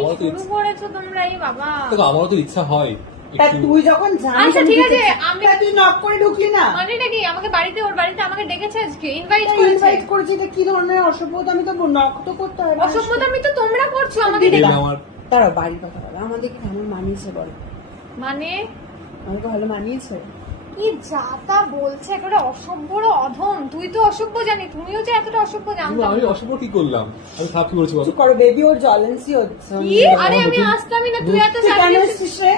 আমারও তো শুরু করেছো তোমরা এই বাবা। দেখো আমারও তো ইচ্ছা হয় তা একটু। তুই যখন জানিস আচ্ছা ঠিক আছে, আমি তুই নক করে ঢুকলি না, মানেটা কি? আমাকে বাড়িতে, ওর বাড়িতে আমাকে ডেকেছে আজকে, ইনভাইট ইনভাইট করেছি, এটা কি ধরনের অসভ্যতা? আমি তো নক তো করতে হয় না। অসভ্যতা আমি তো তোমরা করছো আমাকে দিদি ডেকে। আমার তারাও বাড়ির কথা বলো, আমাদের কেমন মানিয়েছে বল, মানে আমাকে ভালো মানিয়েছে। কি যা তা বলছে, একেবারে অসভ্যর অধম। তুই তো অসভ্য জানি, তুমিও যে এতটা অসভ্য জানতাম আমি না। অসভ্য কি করলাম? আমি খারাপ কি করেছি বলো? কিছু করো বেবি, ওর জলেন্সি হচ্ছে। কি? আরে আমি আসতামই না, তুই এত তুই কেন সার্ভিস। এসেছিস রে?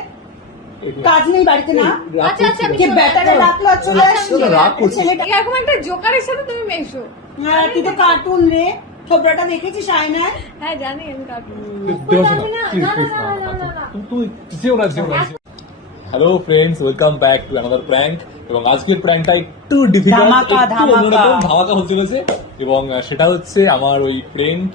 কাজ নেই বাড়িতে না? আচ্ছা আচ্ছা, আমি কে চলে ব্যাটারে যাবো। রাখলো আর চলে আচ্ছা, আসছি? আমি চলে রাগ যাবো। করছিস। ছেলেটা এরকম একটা জোকারের সাথে তুমি মেশো। হ্যাঁ, তুই তো কার্টুন রে, থোবড়াটা দেখেছিস আয়নায়? হ্যাঁ জানি আমি কাটবো। Hello friends, welcome back to another prank. এবং আজকের প্র্যাঙ্কটা একটু ডিফিকাল্ট, ধামাকা, একটু অন্যরকম ধামাকা হতে চলেছে। এবং সেটা হচ্ছে আমার ওই ফ্রেন্ড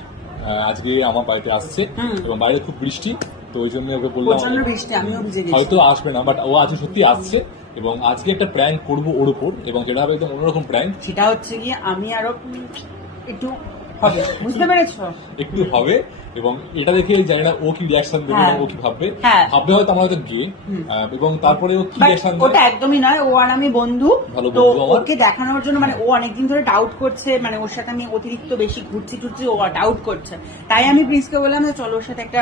আজকে আমার বাড়িতে আসছে এবং বাইরে খুব বৃষ্টি, তো ওই জন্য ওকে বললাম প্রচন্ড বৃষ্টি, আমিও ভিজে গেছি। হয়তো আসবে না, বাট ও আজকে সত্যি আসছে। এবং আজকে একটা প্র্যাঙ্ক করবো ওর উপর, এবং সেটা হবে একদম অন্যরকম প্র্যাঙ্ক। সেটা হচ্ছে কি, আমি আরো একটু হবে, বুঝতে পেরেছো? একটু হবে। এবং এটা দেখে জানি না ও কি রিয়াকশন দেবে হ্যাঁ। এবং ও কি ভাববে। হ্যাঁ। ভাববে হয়তো আমরা হয়তো গিয়ে, এবং তারপরে ও কি But রিয়াকশন ওটা দেবে। একদমই নয়, ও আর আমি বন্ধু। ভালো তো বন্ধু আমার। ওকে দেখানোর জন্য, মানে ও অনেকদিন ধরে ডাউট করছে, মানে ওর সাথে আমি অতিরিক্ত বেশি ঘুরছি টুরছি, ও ডাউট করছে। তাই আমি প্রিন্সকে বললাম যে চলো ওর সাথে একটা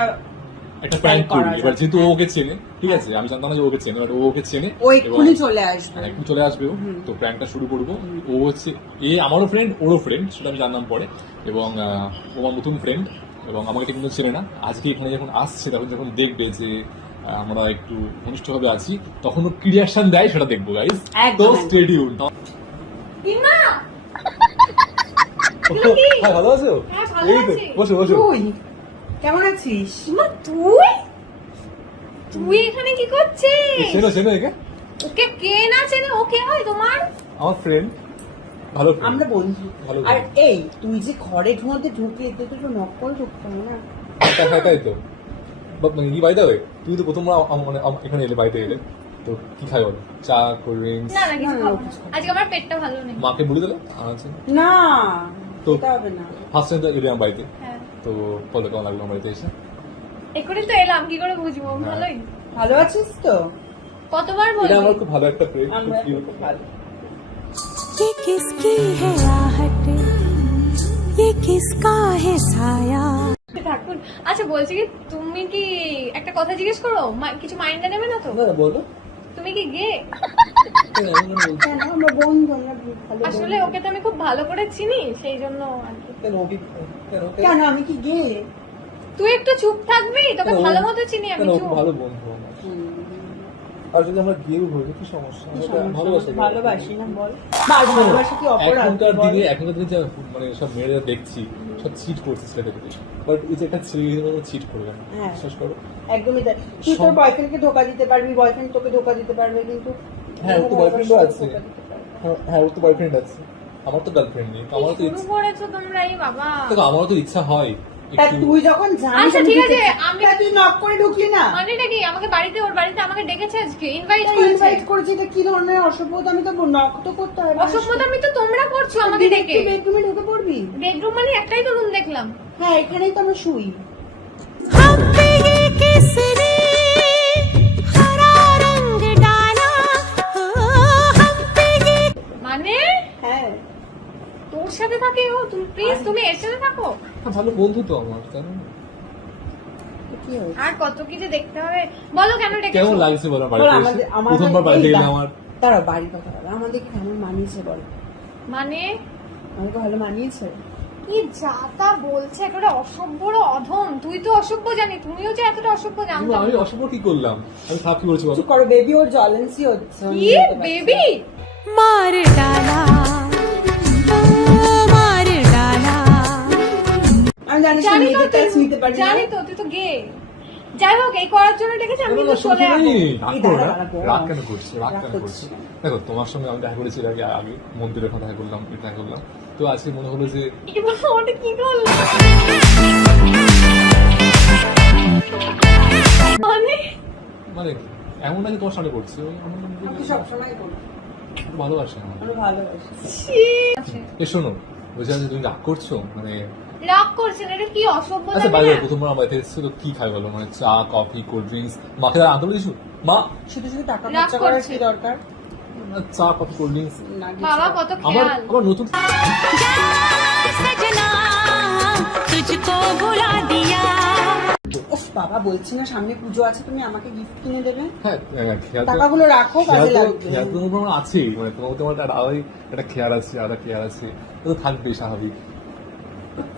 প্র্যাঙ্ক করি। করা এবার যায়। যেহেতু ও ওকে চেনে, ঠিক আছে, আমি জানতাম না যে ও ওকে চেনে, বাট ও ওকে চেনে। ও এবং এক্ষুনি চলে আসবে। এখন চলে আসবে ও। তো প্র্যাঙ্কটা শুরু করবো। ও হচ্ছে আমারও ফ্রেন্ড, ওরও ফ্রেন্ড, সেটা আমি জানলাম পরে। এবং ও আমার নতুন ফ্রেন্ড, এবং আমাকে ঠিক মতো চেনে না। আজকে এখানে যখন আসছে, তখন যখন দেখবে যে আমরা একটু ঘনিষ্ঠভাবে আছি, তখন ও কি রিয়াকশন দেয় সেটা দেখবো গাইস। একদম, তো একদম। Stay tune. টিনা, হ্যাঁ, ভালো আছো? হ্যাঁ, ভালো এই তো, আছি। বসো বসো। তুই কেমন আছিস? মা তুই তুই এখানে কি করছিস? চেনো চেনো একে? ওকে কে না চেনে? ও কে হয় তোমার? আমার ফ্রেন্ড, ভালো friend। আমরা বন্ধু। ভালো আর বন্ধু। এই তুই যে ঘরের মধ্যে ঢুকলি, তুই তো নক করে ঢুকতে হবে না? হ্যাঁ, তাই তো। মানে কি বাইতে হবে, তুই তো প্রথমবার মানে এখানে এলে, বাড়িতে এলে, তো কি খাই বলো? চা, কোল্ড ড্রিঙ্কস? না না, কিছু না, খাবো না, না। কিছু খাবো আজকে আমার পেটটা ভালো নেই। মাকে বলে দিলো আছে। না, তো এটা হবে না। ফার্স্ট টাইম তো এলি আমার বাড়িতে, হ্যাঁ, তো বলো কেমন লাগলো আমার বাড়িতে এসে? এক্ষুনি তো এলাম, কি করে বুঝবো? হ্যাঁ। ভালোই। ভালো আছিস তো? কতবার এটা আমার বলবি? খুব ভালো একটা ফ্রেন্ড, খুব আমরা কিউট। খুব ভালো। ये किसकी है आहट, ये किसका है साया। ঠাকুর, আচ্ছা বলছি কি, তুমি কি একটা কথা জিজ্ঞেস করো? কিছু মাইন্ডে নেবে না তো? না বলো। তুমি কি গে? কেন আমরা বন্ধু, আমরা ভালো আসলে বন্ধু। ওকে তো আমি খুব ভালো করে চিনি, সেই জন্য আর কি। কেন আমি কি গে? তুই একটু চুপ থাকবি, তোকে কেন? ভালো মতো চিনি আমি। চুপ। ভালো বন্ধু আমার। আর যদি আমরা গিয়েও হই, কি সমস্যা? কি আমরা সমস্যা? ভালোবাসি। ভালোবাসি না বল? ভালোবাসা কি অপরাধ? এখনকার বল? দিনে যে মানে সব মেয়েরা দেখছি, সব চিট করছে ছেলেদেরকে, বাট এই যে একটা ছেলে চিট করবে না, হ্যাঁ। বিশ্বাস করো। একদমই তাই। তুই তোর বয়ফ্রেন্ডকে ধোকা দিতে পারবি, বয়ফ্রেন্ড তোকে ধোকা দিতে পারবে, কিন্তু হ্যাঁ, ওর তো বয়ফ্রেন্ডও আছে। ধোকা দিতে পারবে না। হ্যাঁ, ওর তো বয়ফ্রেন্ড আছে, আমার তো গার্লফ্রেন্ড নেই। আমারও তো শুরু করেছো তোমরা এই বাবা। দেখো আমারও তো ইচ্ছা হয় তা একটু। তুই যখন জানিস আচ্ছা, আমি ঠিক আছে, ঢুকেছি, আমি- তা তুই নক করে ঢুকলি না? মানেটা কি? আমাকে বাড়িতে, ওর বাড়িতে আমাকে ডেকেছে আজকে, ইনভাইট ইনভাইট করেছে। করেছি, এটা কি ধরনের অসভ্যতা? আমি তো নক তো করতে হয় না। অসভ্যতা আমি তো তোমরা করছো আমাকে ডেকে। বেডরুমে ঢুকে পড়বি? বেডরুম মানে একটাই তো রুম দেখলাম। হ্যাঁ, এখানেই তো আমরা শুই। हम पे ये किसने हरा रंग डाला, हो, हम पे ये মানে হ্যাঁ, তোর সাথে থাকে ও? তুমি প্লিজ, তুমি এর সাথে থাকো। ভালো বন্ধু তো আমার, জানো না? তো কি হয়েছে? আর কত কিছু দেখতে হবে। বলো কেন ডেকেছো? কেমন লাগছে বলো বল, বাড়িতে এসে? আমাদের প্রথমবার বাড়িতে গেলে আমার তারা বাড়ির কথা বলো, আমাদের কেমন মানিয়েছে বল? মানে আমাকে ভালো মানিয়েছে। কি যা তা বলছে, একেবারে অসভ্যর অধম। তুই তো অসভ্য জানি, তুমিও যে এতটা অসভ্য জানতাম আমি না। অসভ্য কি করলাম? আমি খারাপ কি করেছি বলো? কিছু করো বেবি, ওর জলেন্সি হচ্ছে। আমি কি বুঝতে পারছি। বেবি? मार डाला, ओ, मार डाला। আমি জানি সে জানি তো নিজের টাচ নিতে তুই, পারি না। জানি তো তুই তো গে। যাই হোক, এই করার জন্য ডেকেছে, আমি কিন্তু চলে আসবো। রাগ করো না। দাঁড়া, দাঁড়া। রাগ কেন করছি? রাগ রাগ কেন করছি করছি? না। দেখো, তোমার সঙ্গে আমি দেখা করেছি এর আগে মন্দিরে দেখা করলাম, এটা করলাম। তো আজকে মনে হলো যে কি বলবো, ওটা কি করলো? মানে মানে এমন নাকি তোমার সামনে করছি, ওই আমার আমি সবসময় বলি, ভালোবাসে আমার। আমি ভালোবাসি। ছি। এ শোনো, বলছিলাম যে তুমি রাগ করছো, মানে রাগ করছেন, এটা কি অসভ্য আচ্ছা লাগে বাইরে না? প্রথমবার আমার বাড়িতে এসেছে তো কি খাই বলো, মানে চা কফি কোল্ড ড্রিঙ্কস, মাকে আর আনতে বলেছো মা শুধু শুধু টাকা রাগ খরচা করার করছে। কি দরকার? চা কফি কোল্ড ড্রিঙ্কস। না বাবা কত আমার খেয়াল। আমার নতুন सजना तुझको भुला दिया ওফ বাবা, বলছি না সামনে পুজো আছে, তুমি আমাকে গিফট কিনে দেবে। হ্যাঁ খেয়াল টাকাগুলো রাখো, কাজে লাগবে। খেয়াল তো আমার আছেই, মানে তোমার তোমার একটা আলাদাই একটা খেয়াল আছে, আলাদা খেয়াল আছে, ও তো থাকবেই স্বাভাবিক।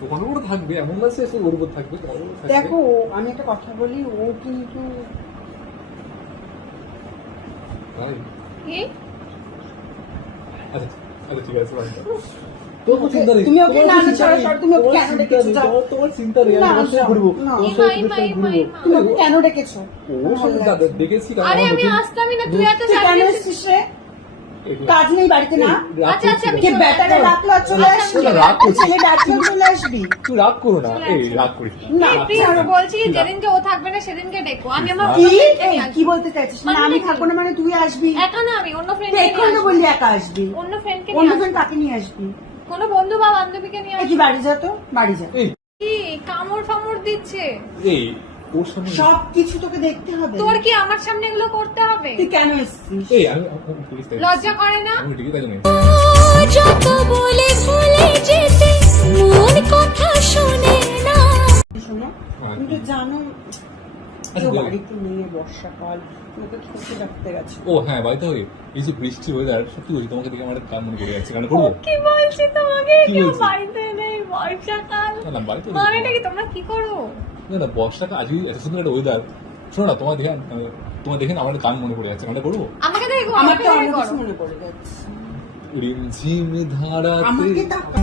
তোমার উপরে থাকবে এমন না যে ওর উপর থাকবে, তোমার উপর থাকবে। দেখো আমি একটা কথা বলি, ও কিন্তু তাই? কি? আচ্ছা আচ্ছা ঠিক আছে ভাই। তোমার চিন্তা নেই, তুমি ওকে তোমার না, না, চিন্তা নেই, সরো, তুমি ওকে তোমার কেন চিন্তা ডেকেছো? নেই, যাও। তোমার চিন্তা নেই, আমি না, তোমার সাথে সরো, ঘুরবো, না। তোমার সাথে ইমা, ইমা, ঘুরবো। তুমি ওকে কেন ডেকেছো? ওর সাথে দেখেছি কারণ আরে আমার আমি নতুন- আসতামই না, তুই এত তুই কেন সাজিয়েছিস। এসেছিস রে? কাজ নেই বাড়িতে না? রাগ আচ্ছা, আচ্ছা, করছি আমি না। কে ব্যাটারে ডাকলো আর চলে আচ্ছা, আসবি? আচ্ছা, রাগ করছি। ছেলে ডাকলো চলে আসবি? তুই রাগ করো না, এই রাগ করিস না। না, এই, প্রিন্স, ছাড়ো। বলছি কি, যেদিনকে ও থাকবে না সেদিনকে ডেকো। আমি আমার কি? অন্য friend-কে এই, নিয়ে কি আসবো। বলতে চাইছিস? না মানে আমি কি? থাকবো না মানে তুই আসবি? একা না, আমি অন্য তুই ফ্রেন্ডকে নিয়ে এখন তো আসবো। বললি একা আসবি। অন্য ফ্রেন্ডকে অন্য নিয়ে ফ্রেন্ড আসবো। কাকে নিয়ে আসবি? কোনো বন্ধু বা বান্ধবীকে নিয়ে এই আসবো। কি বাড়ি যা তো, বাড়ি যা। এই কি কামড় ফামড় দিচ্ছে? এই ওর সামনে সব কিছু তোকে দেখতে হবে। তোর কি আমার সামনে এগুলো করতে হবে? তুই কেন এসেছিস? এই আমি ঠিক আছে, লজ্জা করে না? আমি ঠিক আছে যত বলে ভুলে যেতে মন কথা শোনে না শোনো, হ্যাঁ, তুমি তো জানো আচ্ছা, কেউ বলো। বাড়িতে নেই, বর্ষাকাল, তুমি ওকে খেতে রাখতে গেছে। ও হ্যাঁ বাড়িতে হয়ে এই যে বৃষ্টি ওয়েদার, সত্যি বলছি তোমাকে দেখে আমার কান মনে পড়ে যাচ্ছে, কেন করবো কি বলছি তোমাকে? কি কেউ বলছি? বাড়িতে নেই, বর্ষাকাল। না না বাড়িতে মানেটা কি, তোমরা কি করো? না না বর্ষাকাল আজকে এত সুন্দর একটা ওয়েদার, শোনো না তোমার দেখে না আমার কান মনে পড়ে যাচ্ছে, কেন করবো আমাকে দেখো, আমার আমাকে তো দেখে অনেক কিছু করো। মনে পড়ে যাচ্ছে। রিমঝিম ধারাতে আমাকে তাকা।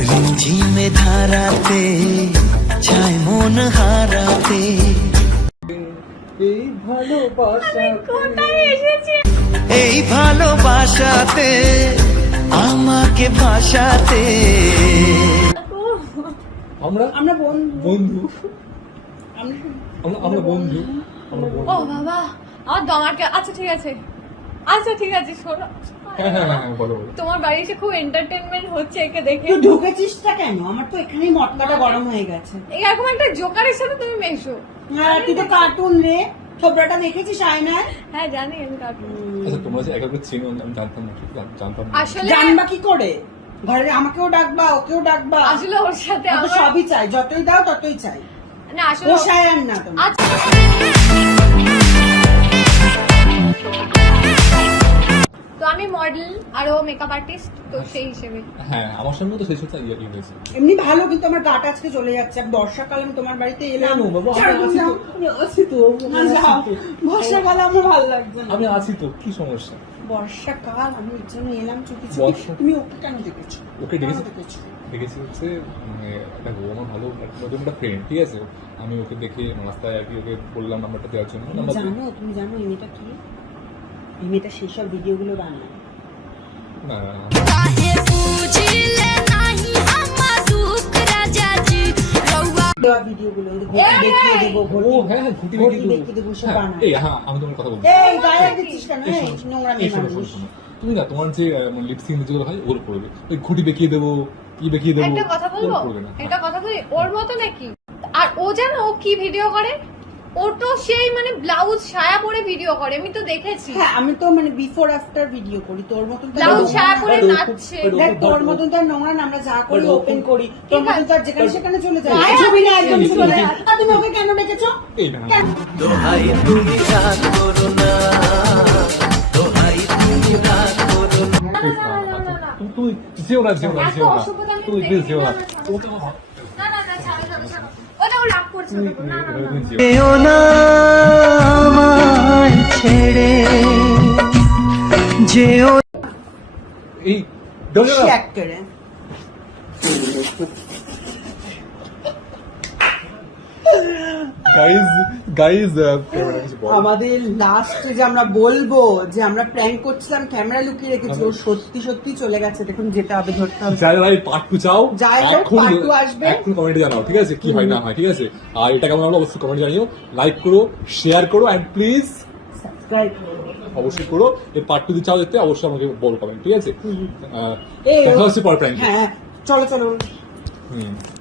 রিমঝিমে ধারাতে চায় মন হারাতে এই ভালোবাসা কোথায় এসেছি? এই ভালোবাসাতে আমাকে ভাসাতে আমরা আমরা বন্ধু। বন্ধু আমরা আমরা বন্ধু আমরা বন্ধু। ও বাবা, আমার দমাকে। আচ্ছা ঠিক আছে, আচ্ছা ঠিক আছে, শোনো। হ্যাঁ হ্যাঁ হ্যাঁ বলো বলো। তোমার বাড়ি এসে খুব এন্টারটেনমেন্ট হচ্ছে একে দেখে। তুই ঢুকেছিসটা কেন? আমার তো এখানেই মটকাটা গরম হয়ে গেছে। এরকম একটা জোকারের সাথে তুমি মেশো। আর তুই তো কার্টুন রে, থোবড়াটা দেখেছিস আয়নায়? হ্যাঁ জানি আমি কার্টুন। আচ্ছা তোমরা যে একা করে চেনো আমি জানতাম না, সত্যি জানতাম না। আসলে জানবা কি করে? ঘরে আমাকেও ডাকবা, ওকেও ডাকবা। আসলে ওর সাথে আমি তো আমার সবই চাই, যতই দাও ততই চাই। না আসলে পোষায় আর না তোমার। আচ্ছা তো আমি মডেল আর ও মেকআপ আর্টিস্ট, তো সেই হিসেবে হ্যাঁ আমার সঙ্গে তো সেই সাথে ইয়ে হয়েছে। এমনি ভালো, কিন্তু আমার গাটা আজকে চলে যাচ্ছে। আর বর্ষাকাল আমি তোমার বাড়িতে এলাম। কেন বাবা, আমি ছাড়ো, তুমি আছি যাও। তো, আমি আছি তো, না, যাও। বর্ষাকালে আমার ভালো লাগছে না। আমি আছি তো, কি সমস্যা? বর্ষাকাল আমি এর জন্য এলাম চুপি চুপি। বর্ষা- তুমি ওকে কেন দেখেছো? ওকে কেন ডেকেছি দেখেছো? দেখেছি হচ্ছে মানে দেখো ও আমার ভালো নতুন একটা ফ্রেন্ড, ঠিক আছে, আমি ওকে দেখে রাস্তায় আর কি ওকে বললাম নাম্বারটা দেওয়ার জন্য। তুমি নাম্বার তুমি জানো এই মেয়েটা কি? এই মেয়েটা সেই সব ভিডিওগুলো বানায়। না काहे पूछले नाही हमा दुख राजा जी रउआ দেওয়া ভিডিওগুলো দেখিয়ে দেবো, ও হ্যাঁ হ্যাঁ ঘুটি ঘটি দেখিয়ে দেখিয়ে দেবো, সব হ্যাঁ, বানায়। এই হ্যাঁ আমি তোমার কথা বলবো। এই গায়ে দিচ্ছিস কেন? এই এই শোনো, শোনো, নোংরা এই মেয়ে শোনো, শোনো, মানুষ। শোনো। তুমি না তোমার যে লিপস্টিক যেগুলো হয় ওগুলো পড়বে, ওই ঘুটি বেঁকিয়ে দেবো, কি বেঁকিয়ে দেবো, একটা কথা বলবো, ওগুলো পড়বে না। একটা কথা বলি, ওর মতো নাকি? আর ও জানো ও কি ভিডিও করে? ও তো সেই মানে ব্লাউজ সায়া পরে ভিডিও করে, আমি তো দেখেছি। হ্যাঁ, আমি তো মানে বিফোর আফটার ভিডিও করি। তোর মতন তো আর ব্লাউজ নোংরা সায়া না। পরে ওটা- নাচছে। ওটা- দেখ, তোর মতন তো আর নোংরা না, আমরা যা করি ওটা- ওপেন করি। তোর ঠিক মতন তো আর আছে। যেখানে সেখানে চলে যায়। গায়ে ছবি না, একদম এই, চলে এই, যায়। আর তুমি ওকে কেন ডেকেছো? এই না, না, কেন? দোহাই তুমি রাগ করো না, দোহাই তুমি রাগ করো না। please, না, না, তুমি যেও না, যেও না, এত যেও না, অসভ্যতা আমি তুমি দেখি প্লিজ যেও না, না, না, তোমাকে না না না, ছাড়ো ছাড়ো ছাড়ো। ওটা ও রাগ করছে, তুমি ওটা না না না। তুমি যেও। যেও না আমায় ছেড়ে, যেও এই don't you know? শ্যাক করে। guys, কিছু বলো। আমাদের লাস্টে যে আমরা বলবো যে আমরা প্র্যাঙ্ক করছিলাম, ক্যামেরা লুকিয়ে রেখেছি, ও সত্যি সত্যি চলে গেছে। দেখুন যেতে হবে, ধরতে হবে। যারা ভাই পার্ট 2 চাও যাই হোক, part 2 আসবে। এখন কমেন্টে জানাও, ঠিক আছে, কি হয় না হয়, ঠিক আছে। আর এটা কেমন হলো অবশ্যই কমেন্টে জানিও, লাইক করো, শেয়ার করো, এন্ড প্লিজ সাবস্ক্রাইব অবশ্যই করো। এই পার্ট 2 চাও দেখতে অবশ্যই আমাকে বলো কমেন্ট, ঠিক আছে। এই দেখা হচ্ছে পরে প্র্যাঙ্ক। হ্যাঁ, চলো চলো। হুম